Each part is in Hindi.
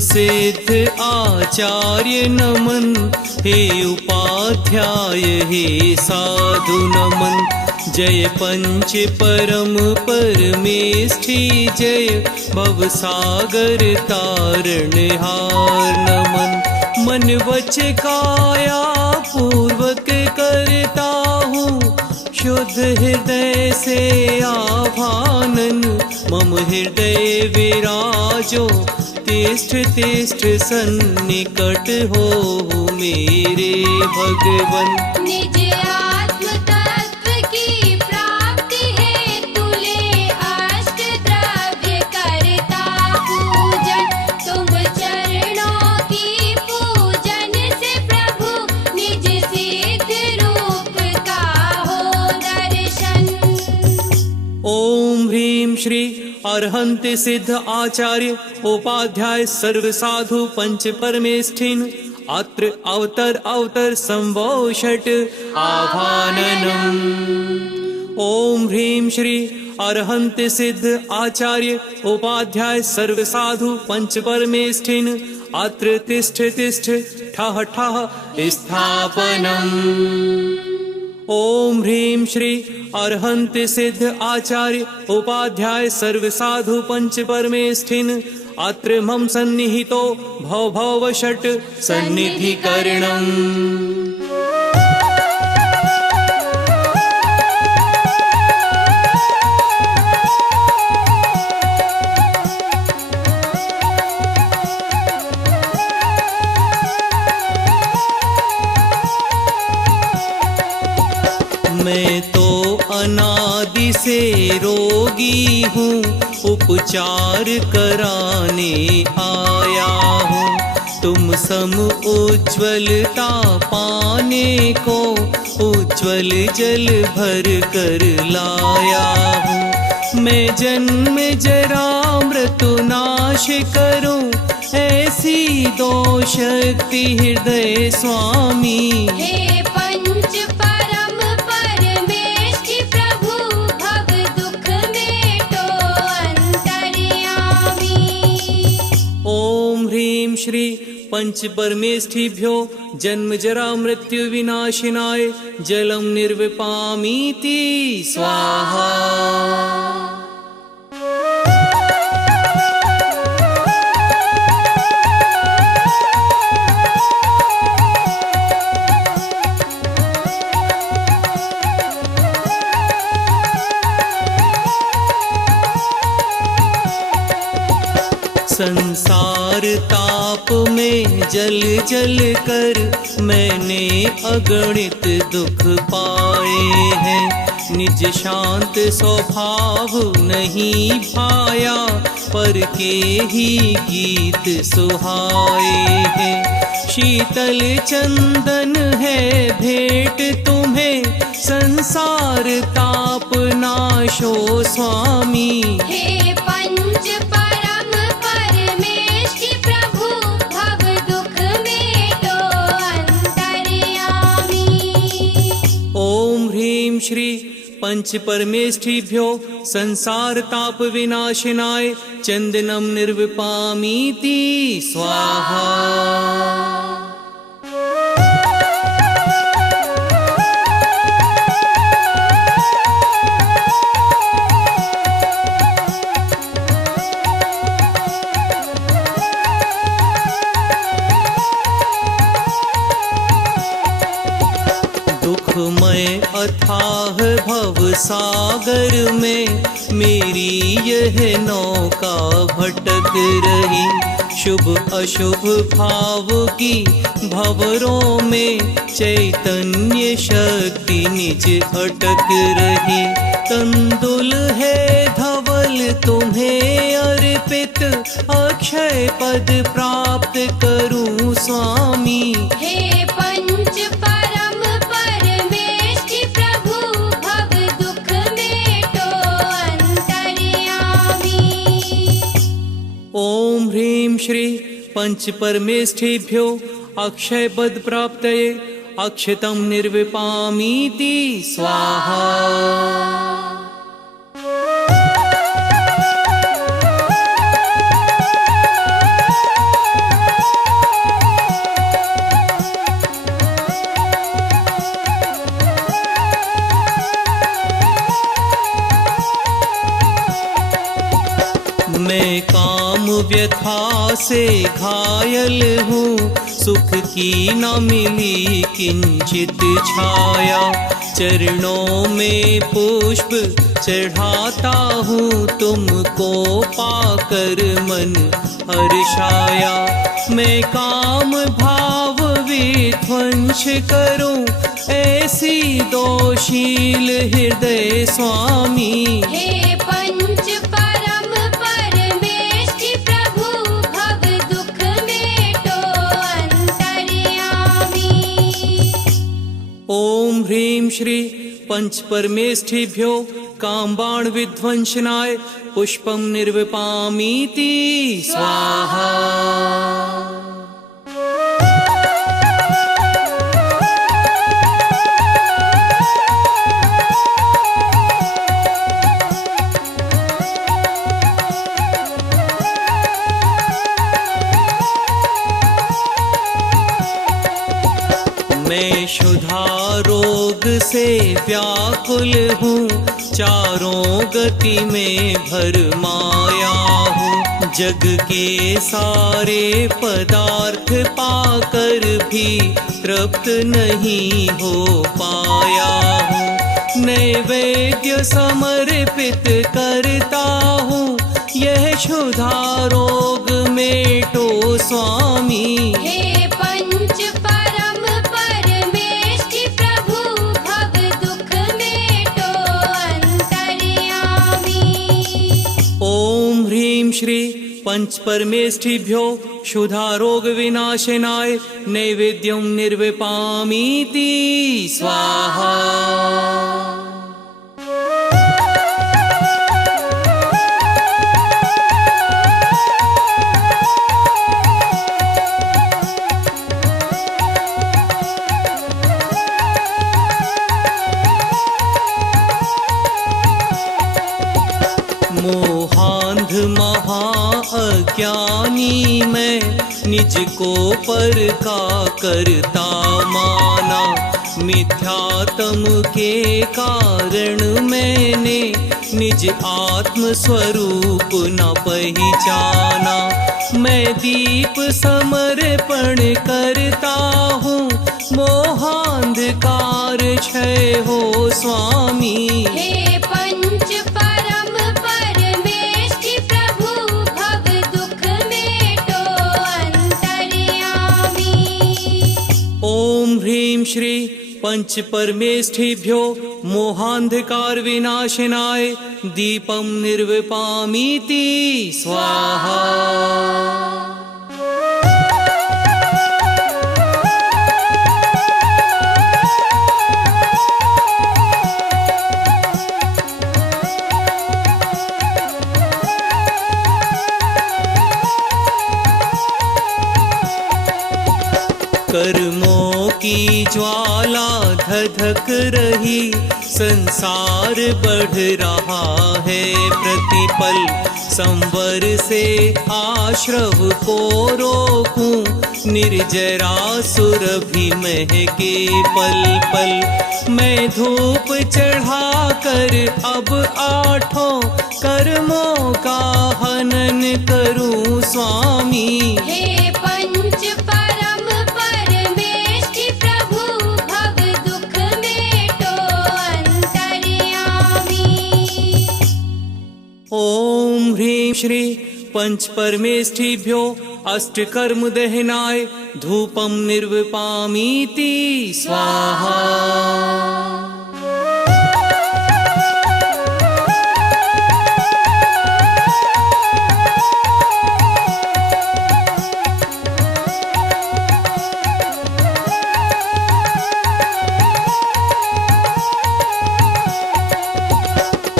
सिद्ध आचार्य नमन, हे उपाध्याय हे साधु नमन। जय पंच परम परमेष्ठी, जय भवसागर तारणहार नमन। मन वच काया पूर्वक करता हूँ, शुद्ध हृदय से आभानन। मम हृदय विराजो, तिष्ठ तिष्ठ सन्निकट हो मेरे भगवन। निज आत्म तत्व की प्राप्ति है, तुले अष्ट द्रव्य करता पूजन। तुम चरणों की पूजन से प्रभु, निज सिद्ध रूप का हो दर्शन। ओम ह्रीं श्री अरहंत सिद्ध आचार्य उपाध्याय सर्व साधु पंच परमेष्ठिन, अत्र अवतर अवतर संभो षट आभाननम्। ओम ह्रीं श्री अरहंत सिद्ध आचार्य उपाध्याय सर्व साधु पंच परमेष्ठिन, अत्र तिष्ठ तिष्ठ ठः ठः स्थापनम्। ओम ह्रीं श्री अरहंत सिद्ध आचार्य उपाध्याय सर्व साधु पंच परमेष्ठिन, अत्र मम सन्निहितो भव भव षट् सन्निधिकरणम्। मैं तो अनादि से रोगी हूँ, उपचार कराने आया हूँ। तुम सम उज्ज्वलता पाने को, उज्ज्वल जल भर कर लाया हूँ। मैं जन्म जरा मृत्यु नाश करूँ, ऐसी दो शक्ति हृदय स्वामी। हे पंच परम परमेष्ठी प्रभु, भव दुख मेटो अंतर्यामी। ओम ह्रीं श्री पंच परमेष्ठिभ्यो जन्म जरा मृत्यु विनाशिनाय जलम निर्विपामीति स्वाहा। संसार ताप में जल जल कर मैंने अगणित दुख पाए हैं। निज शांत स्वभाव नहीं भाया, पर के ही गीत सुहाए हैं। शीतल चंदन है भेंट तुम्हें, संसार ताप नाशो स्वामी। हे पंच परम परमेष्ठी प्रभु, भव दुख मेटो अंतर्यामी। ओम ह्रीं श्री पंच परमेष्ठिभ्यो संसार ताप विनाशिनाय चंदनम निर्विपामीति स्वाहा। दुखमय अथाह भव सागर में मेरी यह नौका भटक रही। शुभ अशुभ भाव की भंवरों में चैतन्य शक्ति निज अटक रही। तंदुल है धवल तुम्हें अर्पित, अक्षय पद प्राप्त करूं स्वामी। हे पंच परम परमेष्ठी प्रभु, भव दुख मेटो अंतर्यामी। ओम ह्रीं श्री पंच परमेष्ठिभ्यो अक्षय पद प्राप्तये अक्षतम निर्विपामीति स्वाहा। व्यथा से घायल हूँ, सुख की न मिली किंचित छाया। चरणों में पुष्प चढ़ाता हूँ, तुमको पाकर मन हर्षाया। मैं काम भाव विध्वंस करूँ, ऐसी दोशील हृदय स्वामी। हे पंच परम परमेष्ठि प्रभु, भव दुख मेटो अंतर्यामी। ओम ह्रीं श्री पंच परमेष्ठिभ्यो कामबाण विध्वंसनाय पुष्पम निर्विपामीति स्वाहा। मैं क्षुधा रोग से व्याकुल हूँ, चारों गति में भरमाया हूँ। जग के सारे पदार्थ पाकर भी तृप्त नहीं हो पाया हूँ। नैवेद्य समर्पित करता हूँ, यह क्षुधा रोग मेटो स्वामी। हे पंच परम परमेष्ठि प्रभु, भव दुख मेटो अंतर्यामी। ओम ह्रीं श्री पंच परमेष्ठिभ्यो क्षुधा रोग विनाशनाय नैवेद्यं निर्विपामीति स्वाहा। मोहांध महा अज्ञानी मैं, निज को पर का करता माना। मिथ्यात्म के कारण मैंने निज आत्म स्वरूप न पहचाना। मैं दीप समर्पण करता हूँ, मोहांधकार क्षय हो स्वामी। हे पंच परम परमेष्ठि प्रभु, भव दुख मेटो अंतर्यामी। ओम ह्रीं श्री पंच परमेष्ठिभ्यो मोहांधकार विनाशनाय दीपम निर्विपामीति स्वाहा। कर्मों की ज्वाला धधक रही, संसार बढ़ रहा है प्रतिपल। संवर से आश्रव को रोकूं, निर्जरा सुरभि महके पल पल। मैं धूप चढ़ा कर अब आठों कर्मों का हनन करूं स्वामी। हे पंच परम परमेष्ठि प्रभु, भव दुख मेटो अंतर्यामी। ओम ह्रीं श्री पंच परमेष्ठिभ्यो अष्ट कर्म दहनाय धूपम निर्विपामीति स्वाहा।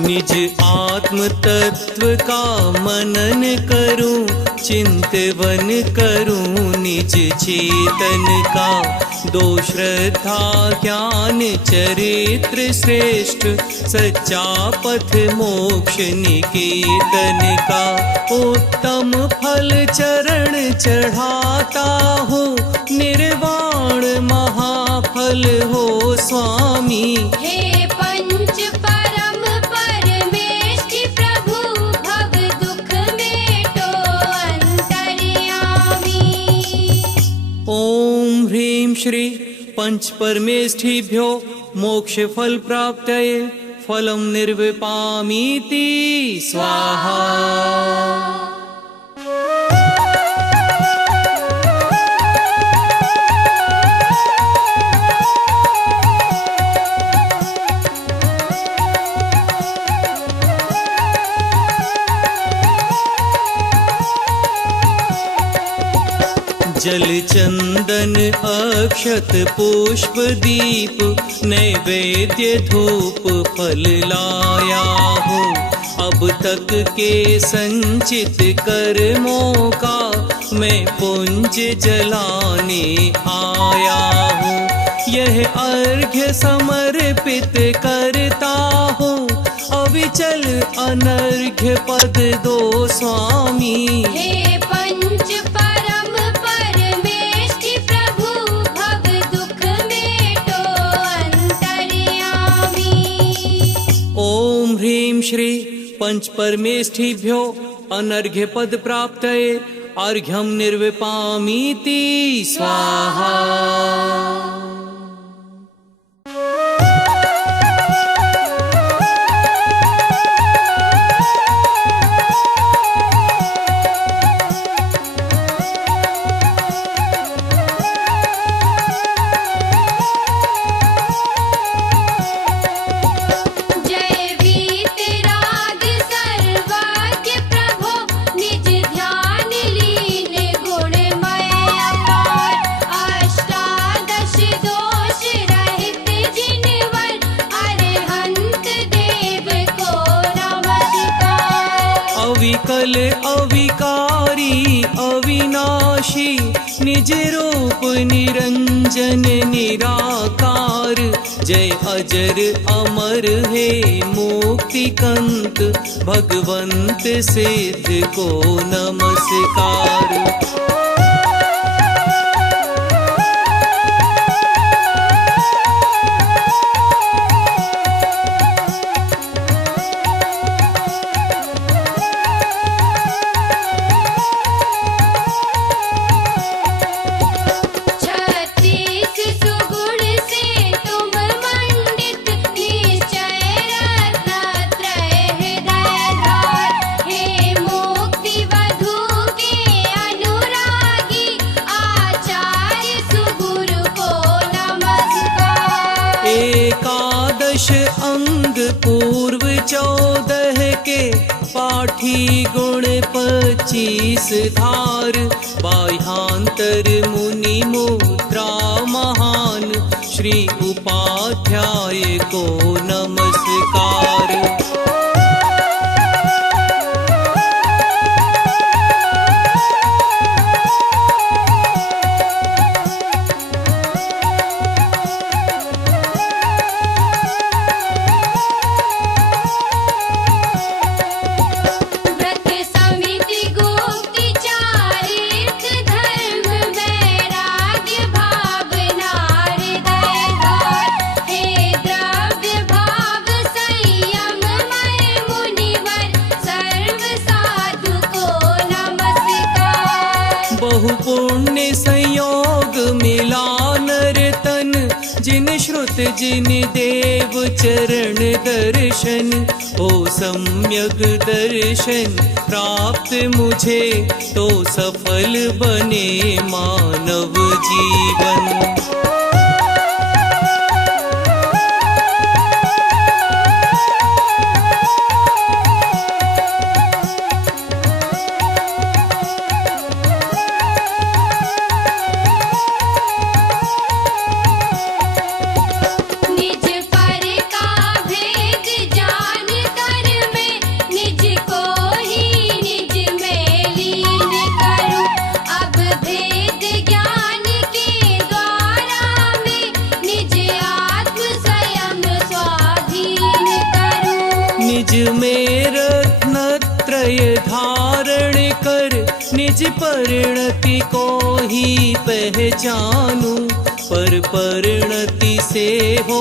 निज आत्म तत्व का मनन करूं, चिंतवन करूं निज चेतन का। दो श्रद्धा ज्ञान चरित्र श्रेष्ठ, सच्चा पथ मोक्ष निकेतन का। उत्तम फल चरण चढ़ाता हूँ, निर्वाण महाफल हो स्वामी। हे पंच परम परमेष्ठि प्रभु, भव दुख मेटो श्री पंच परमेष्ठिभ्यो मोक्ष फल प्राप्तये फलम निर्विपामीति स्वाहा। जल चंदन अक्षत पुष्प दीप नैवेद्य धूप फल लाया हूँ। अब तक के संचित कर्मों का मैं पुंज जलाने आया हूँ। यह अर्घ्य समर्पित करता हूँ। अविचल अनर्घ्य पद दो स्वामी। हे पंच परम परमेष्ठि प्रभु भव दुख मेटो अंतर्यामी। ओम ह्रीं श्री पंच परमेष्ठिभ्यो अनर्घ्य पद प्राप्तये अर्घ्यम निर्विपामीति स्वाहा। अविकल अविकारी अविनाशी निज रूप निरंजन निराकार। जय अजर अमर हे मुक्तिकंत भगवंत सिद्ध को नमस्कार। एकादश अंग पूर्व 14 के पाठी गुण 25 धार। बाह्यांतर मुनि मुद्रा महान श्री उपाध्याय को नमस्कार। बहु पुण्य संयोग मिला नर तन। जिन श्रुत जिन देव चरण दर्शन हो सम्यक दर्शन प्राप्त मुझे तो सफल बने मानव जीवन। निज में रत्नत्रय धारण कर निज परिणति को ही पहचानूं। पर परिणति से हो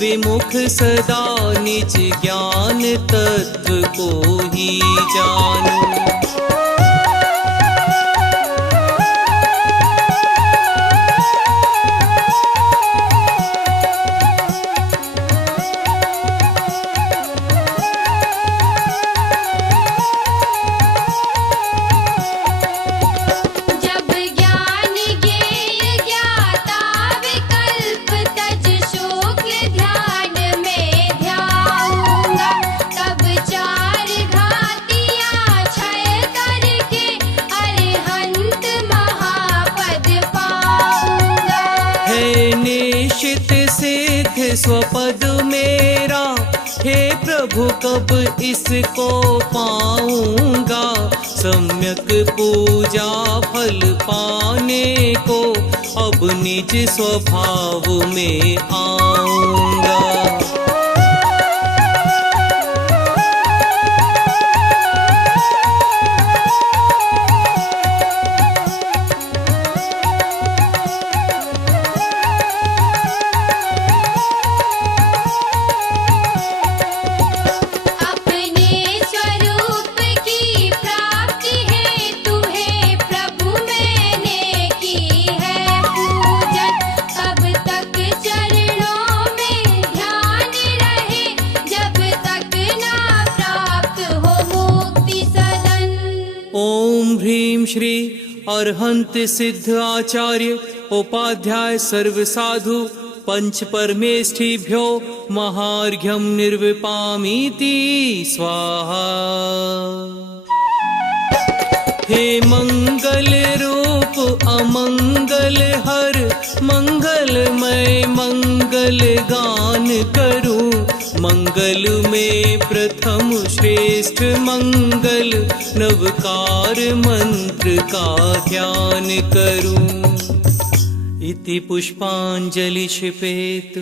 विमुख सदा निज ज्ञान तत्व को ही जानूं। सिद्ध स्वपद मेरा, हे प्रभु कब इसको पाऊंगा। सम्यक पूजा फल पाने को अब निज स्वभाव में आऊंगा। श्री अरहंत सिद्ध आचार्य उपाध्याय सर्व साधु पंच परमेष्ठिभ्यो महार्घ्यं निर्विपामीति स्वाहा। हे मंगल रूप अमंगल हर, मंगलमय मंगल गान करूं। मंगल में प्रथम श्रेष्ठ मंगल, नवकार मंत्र का ध्यान करूं। इति पुष्पांजलि क्षिपेत